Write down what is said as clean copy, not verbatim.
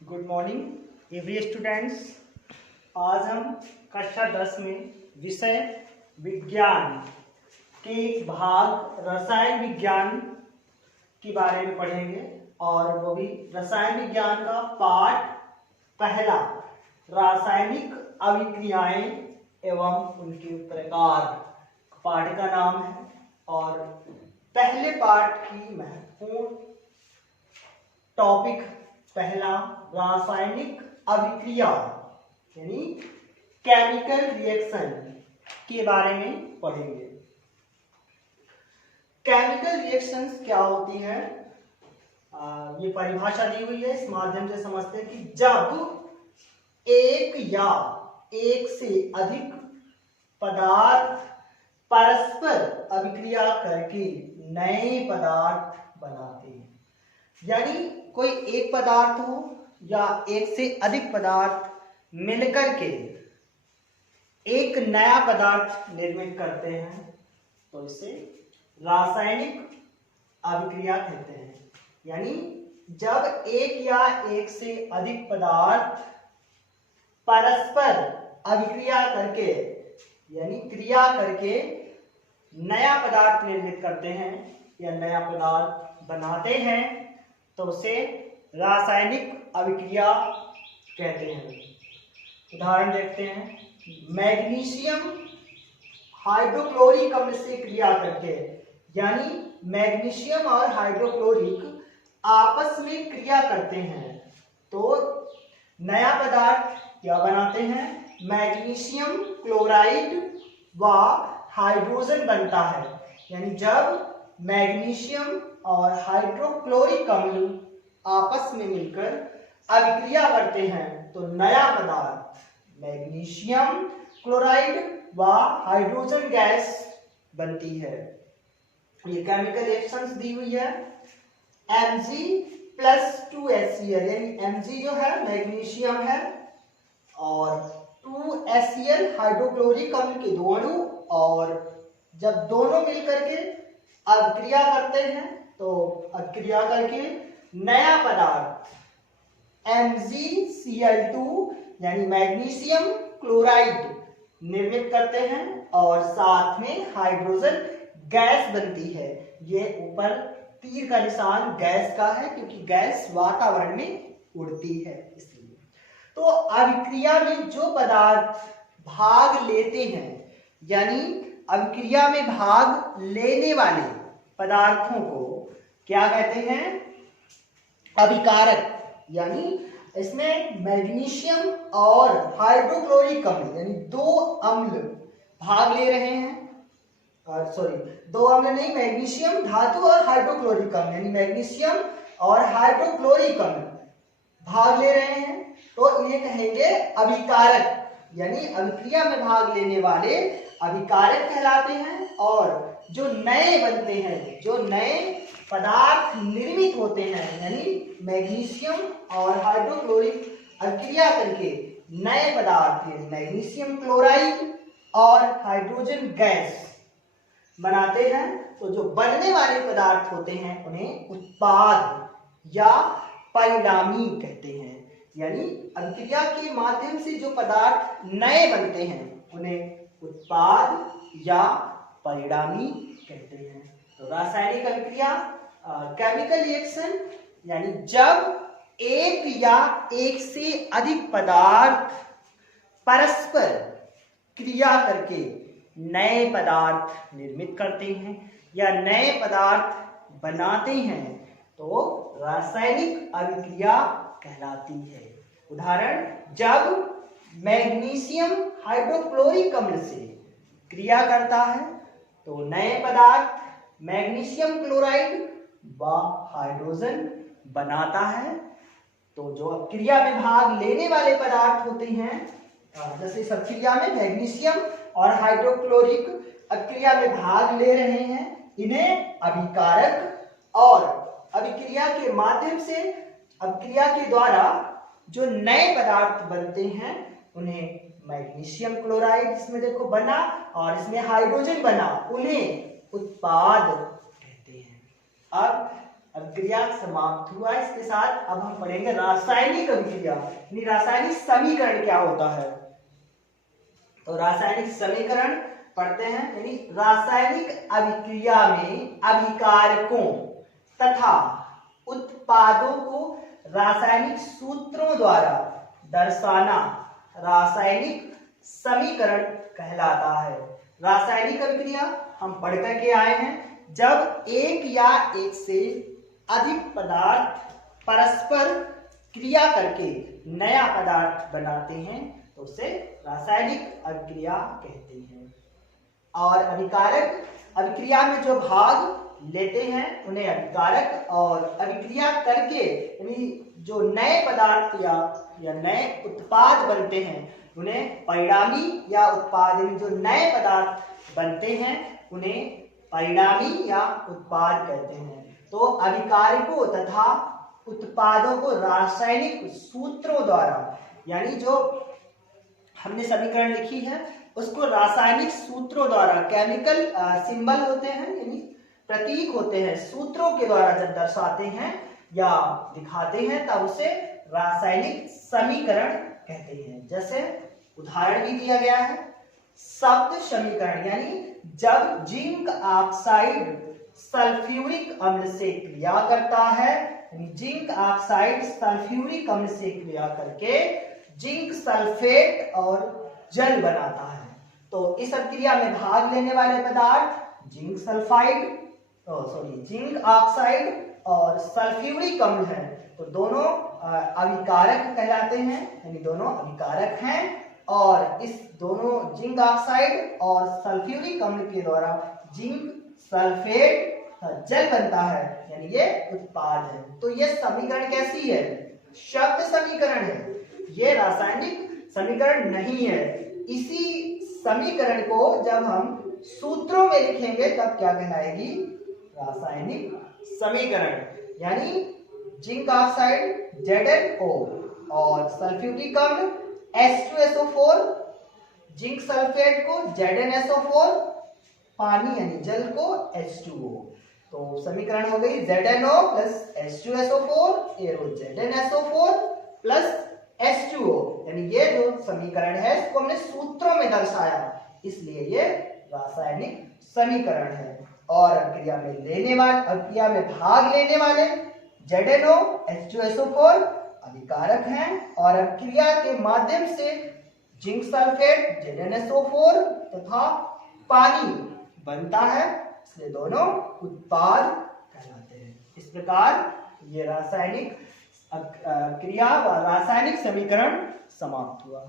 Good morning every students. आज हम कक्षा 10 में विषय विज्ञान के एक भाग रसायन विज्ञान के बारे में पढ़ेंगे और वो भी रसायन विज्ञान का पाठ पहला, रासायनिक अभिक्रियाएं एवं उनके प्रकार, पाठ का नाम है। और पहले पाठ की महत्वपूर्ण टॉपिक पहला, रासायनिक अभिक्रिया यानी केमिकल रिएक्शन के बारे में पढ़ेंगे। केमिकल रिएक्शंस क्या होती है, ये परिभाषा दी हुई है, इस माध्यम से समझते हैं कि जब एक या एक से अधिक पदार्थ परस्पर अभिक्रिया करके नए पदार्थ बनाते हैं। यानी कोई एक पदार्थ हो या एक से अधिक पदार्थ मिलकर के एक नया पदार्थ निर्मित करते हैं, तो इसे रासायनिक अभिक्रिया कहते हैं। यानी जब एक या एक से अधिक पदार्थ परस्पर अभिक्रिया करके यानी क्रिया करके नया पदार्थ निर्मित करते हैं या नया पदार्थ बनाते हैं, तो उसे रासायनिक अभिक्रिया कहते हैं। उदाहरण देखते हैं, मैग्नीशियम हाइड्रोक्लोरिक अम्ल से क्रिया करके, यानी मैग्नीशियम और हाइड्रोक्लोरिक आपस में क्रिया करते हैं तो नया पदार्थ क्या बनाते हैं, मैग्नीशियम क्लोराइड व हाइड्रोजन बनता है। यानी जब मैग्नीशियम और हाइड्रोक्लोरिक अम्ल आपस में मिलकर अभिक्रिया करते हैं तो नया पदार्थ मैग्नीशियम क्लोराइड व हाइड्रोजन गैस बनती है। ये केमिकल रिएक्शंस दी हुई है। Mg+2HCl, यानी Mg जो है मैग्नीशियम है और 2HCl हाइड्रोक्लोरिक अम्ल के दो अणु, और जब दोनों मिलकर के अभिक्रिया करते हैं तो अभिक्रिया करके नया पदार्थ MgCl2 यानी मैग्नीशियम क्लोराइड निर्मित करते हैं और साथ में हाइड्रोजन गैस बनती है। ये ऊपर तीर का निशान गैस का है क्योंकि गैस वातावरण में उड़ती है इसलिए। तो अभिक्रिया में जो पदार्थ भाग लेते हैं, यानी अभिक्रिया में भाग लेने वाले पदार्थों को क्या कहते हैं, अभिकारक। यानी इसमें मैग्नीशियम और हाइड्रोक्लोरिक अम्ल यानी दो अम्ल भाग ले रहे हैं, दो अम्ल नहीं, मैग्नीशियम धातु और हाइड्रोक्लोरिक अम्ल यानी मैग्नीशियम और हाइड्रोक्लोरिक अम्ल भाग ले रहे हैं, तो इन्हें कहेंगे अभिकारक। यानी अभिक्रिया में भाग लेने वाले अभिकारक कहलाते हैं। और जो नए बनते हैं, जो नए पदार्थ निर्मित होते हैं, यानी मैग्नीशियम और हाइड्रोक्लोरिक अभिक्रिया करके नए पदार्थ मैग्नीशियम क्लोराइड और हाइड्रोजन गैस बनाते हैं, तो जो बनने वाले पदार्थ होते हैं उन्हें उत्पाद या परिणामी कहते हैं। यानी अभिक्रिया के माध्यम से जो पदार्थ नए बनते हैं उन्हें उत्पाद या परिणामी कहते हैं। तो रासायनिक अभिक्रिया, केमिकल रिएक्शन, यानी जब एक या एक से अधिक पदार्थ परस्पर क्रिया करके नए पदार्थ निर्मित करते हैं या नए पदार्थ बनाते हैं, तो रासायनिक अभिक्रिया कहलाती है। उदाहरण, जब मैग्नीशियम हाइड्रोक्लोरिक अम्ल से क्रिया करता है तो नए पदार्थ मैग्नीशियम क्लोराइड व हाइड्रोजन बनाता है। तो जो अभिक्रिया में भाग लेने वाले पदार्थ होते हैं, जैसे इस अभिक्रिया में मैग्नीशियम और हाइड्रोक्लोरिक अभिक्रिया में भाग ले रहे हैं, इन्हें अभिकारक, और अभिक्रिया के माध्यम से अभिक्रिया के द्वारा जो नए पदार्थ बनते हैं उन्हें मैग्नीशियम क्लोराइड, इसमें देखो बना और इसमें हाइड्रोजन बना, उन्हें उत्पाद कहते हैं। अब अभिक्रिया समाप्त हुआ। इसके साथ अब हम पढ़ेंगे रासायनिक अभिक्रिया, यानी रासायनिक समीकरण क्या होता है। तो रासायनिक समीकरण पढ़ते हैं, यानी रासायनिक अभिक्रिया में अभिकारकों तथा उत्पादों को रासायनिक सूत्रों द्वारा दर्शाना रासायनिक समीकरण कहलाता है। रासायनिक अभिक्रिया हम पढ़ करके आए हैं, जब एक या एक से अधिक पदार्थ परस्पर क्रिया करके नया पदार्थ बनाते हैं तो उसे रासायनिक अभिक्रिया कहते हैं। और अभिकारक अभिक्रिया में जो भाग लेते हैं उन्हें अभिकारक, और अभिक्रिया करके यानी जो नए पदार्थ या नए उत्पाद बनते हैं उन्हें परिणामी या उत्पाद, यानी जो नए पदार्थ बनते हैं उन्हें परिणामी या उत्पाद कहते हैं। तो अभिकारकों तथा उत्पादों को रासायनिक सूत्रों द्वारा, यानी जो हमने समीकरण लिखी है उसको रासायनिक सूत्रों द्वारा, केमिकल सिंबल होते हैं यानी प्रतीक होते हैं, सूत्रों के द्वारा जब दर्शाते हैं या दिखाते हैं तब उसे रासायनिक समीकरण कहते हैं। जैसे उदाहरण भी दिया गया है, शब्द समीकरण, यानी जब जिंक ऑक्साइड सल्फ्यूरिक अम्ल से क्रिया करता है, जिंक ऑक्साइड सल्फ्यूरिक अम्ल से क्रिया करके जिंक सल्फेट और जल बनाता है। तो इस अभिक्रिया में भाग लेने वाले पदार्थ जिंक सल्फाइड जिंक ऑक्साइड और सल्फ्यूरिक अम्ल है, तो दोनों अभिकारक कहलाते हैं, यानी दोनों अभिकारक हैं। और इस दोनों जिंक ऑक्साइड और सल्फ्यूरिक अम्ल के द्वारा जिंक सल्फेट जल बनता है, यानी ये उत्पाद है। तो ये समीकरण कैसी है, शब्द समीकरण है, ये रासायनिक समीकरण नहीं है। इसी समीकरण को जब हम सूत्रों में लिखेंगे तब क्या कहलाएगी, रासायनिक समीकरण। यानी जिंक ऑक्साइड ZnO और सल्फ्यूरिक अम्ल H2SO4, जिंक सल्फेट को ZnSO4, पानी यानी जल को H2O। तो समीकरण हो गई ZnO plus H2SO4 ZnSO4 plus H2O, यानी ये जो समीकरण है इसको हमने सूत्रों में दर्शाया, इसलिए ये रासायनिक समीकरण है। और अभिक्रिया में भाग लेने वाले ZnO H2SO4 अभिकारक हैं, और अभिक्रिया के माध्यम से जिंक सल्फेट ZnSO4 तथा पानी बनता है, इसलिए दोनों उत्पाद कहलाते हैं। इस प्रकार ये रासायनिक क्रिया व रासायनिक समीकरण समाप्त हुआ।